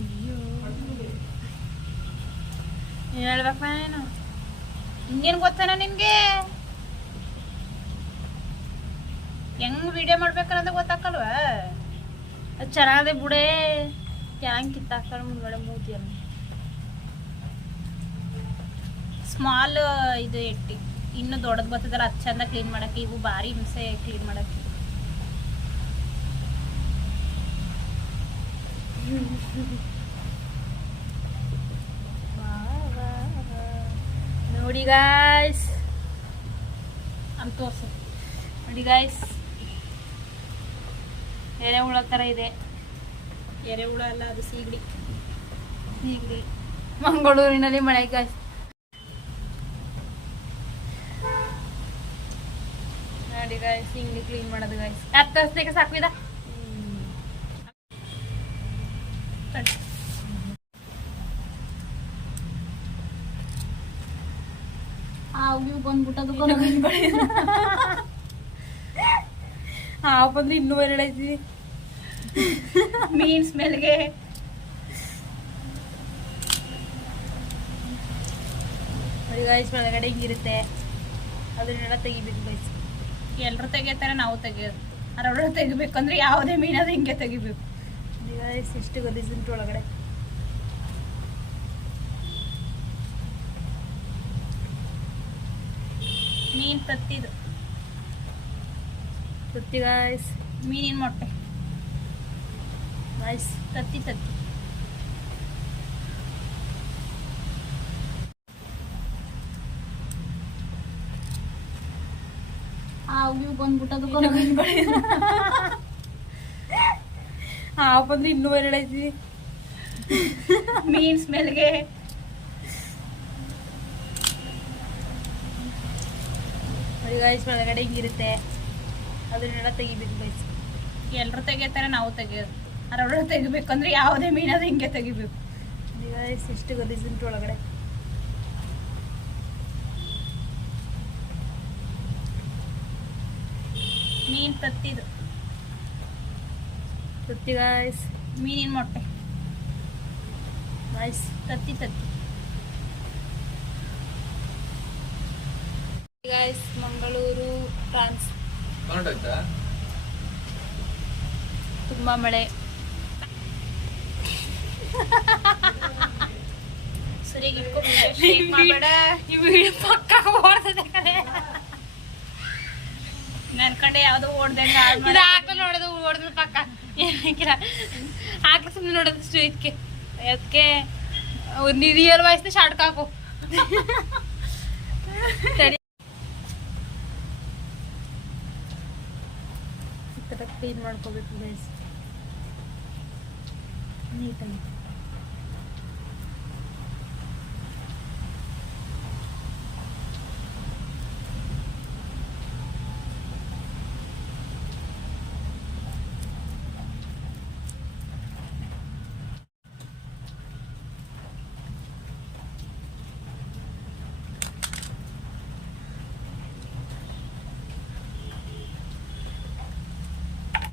ಅಯ್ಯೋ ಏನು ಹೇಳ್ಬೇಕು ನಾನೇನು ಹಿಂಗೇನು ಗೊತ್ತಾನ ನಿನಗೆ ಹೆಂಗ್ ವಿಡಿಯೋ ಮಾಡ್ಬೇಕನ್ನೋದು ಗೊತ್ತಾಕಲ್ವ ಅದು ಚೆನ್ನಾಗದೆ ಬಿಡೇ ಹೆಂಗೆ ಕಿತ್ತಾಕ್ತಾರೆ ಮುಂದ್ಗಡೆ ಮೂತಿಯನ್ನು ಸ್ಮಾಲ್ ಇದು ಇಟ್ಟು ಇನ್ನು ದೊಡ್ಡದು ಬರ್ತದಲ್ಲ ಅದು ಚಂದ ಕ್ಲೀನ್ ಮಾಡಕ್ಕೆ ಇವು ಭಾರಿ ಹಿಂಸೆ ಕ್ಲೀನ್ ಮಾಡಕ್ಕೆ ನೋಡಿ ಗಾಯ್ಸ್ ಅಂತ ತೋರ್ಸು ನೋಡಿ ಗಾಯ್ಸ್ ಎರೆಹುಳ ಥರ ಇದೆ ಎರೆಹುಳ ಅಲ್ಲ ಅದು ಸೀಗಡಿ ಮಂಗಳೂರಿನಲ್ಲಿ ಮಳೆ ಗಾಯ್ಸ್ ನೋಡಿ ಗಾಯ್ಸ್ ಹಿಂಗೆ ಕ್ಲೀನ್ ಮಾಡೋದು ಗಾಯ್ಸ್ ಯಾಕೆ ತರಿಸ್ಲಿಕ್ಕೆ ಸಾಕಿದ ಬಂದ್ಬಿಟ್ಟದು ಬಂದು ಇನ್ನೂ ಎರಡೈತಿ ಮೀನ್ ಸ್ಮೆಲ್ಗೆ ಗಾಯ್ಸ್ ಒಳಗಡೆ ಹಿಂಗಿರುತ್ತೆ ಅದನ್ನೆಲ್ಲ ತೆಗಿಬೇಕು ಗೈಸ್ ಎಲ್ಲರೂ ತೆಗಿತಾರೆ ನಾವು ತೆಗಿಯೋದು ಅದ್ರೊಳಗೆ ತೆಗಿಬೇಕಂದ್ರೆ ಯಾವುದೇ ಮೀನಾದ್ರೂ ಹಿಂಗೆ ತೆಗಿಬೇಕು ಗೈಸ್ ಎಷ್ಟು ಗಲೀಜುಂಟು ಒಳಗಡೆ ಮೀನ್ ತತ್ತಿದು ತತ್ತಿ ಗಾಯ್ಸ್ ಮೀನಿನ ಮೊಟ್ಟೆ ಗಾಯ್ಸ್ ತತ್ತಿ ಬಂದ್ಬಿಟ್ಟದು ಬಂದ್ರೆ ಇನ್ನೂ ಎರಡೈತಿ ಮೀನ್ ಸ್ಮೆಲ್ಗೆ ಗಾಯ್ಸ್ ಒಳಗಡೆ ಹಿಂಗಿರುತ್ತೆ ಅದನ್ನೆಲ್ಲ ತೆಗಿಬೇಕು ಗೈಸ್ ಎಲ್ಲರೂ ತೆಗಿತಾರೆ ನಾವು ತೆಗಿಯೋದು ಅದ್ರೊಳಗೆ ತೆಗಿಬೇಕಂದ್ರೆ ಯಾವುದೇ ಮೀನಾದ್ರೂ ಹಿಂಗೆ ತೆಗಿಬೇಕು ಗೈಸ್ ಎಷ್ಟು ಗಲೀಜುಂಟು ಒಳಗಡೆ ಮೀನ್ ತತ್ತಿದು ತತ್ತಿ ಗಾಯ್ಸ್ ಮೀನಿನ ಮೊಟ್ಟೆ ಗಾಯ್ಸ್ ತತ್ತಿ ಗಾಯ್ಸ್ ಮಂಗಳೂರು ಫ್ರಾನ್ಸ್ ತುಂಬಾ ಮಳೆ ನನ್ಕಂಡೆ ಯಾವ್ದು ಓಡ್ದಂಗ ನೋಡೋದು ಓಡಿದ ಪಕ್ಕ ಆಕಳ ಸುಮ್ಮನೆ ನೋಡೋದಷ್ಟು ಇದಕ್ಕೆ ಅದಕ್ಕೆ ರಿಯಲ್ ವಾಯ್ಸ್ನ ಶಾರ್ಟ್ ಹಾಕು ಕ್ಲೀನ್ ಮಾಡ್ಕೋಬೇಕು ಗೈಸ್ ನೀಟಾಗಿ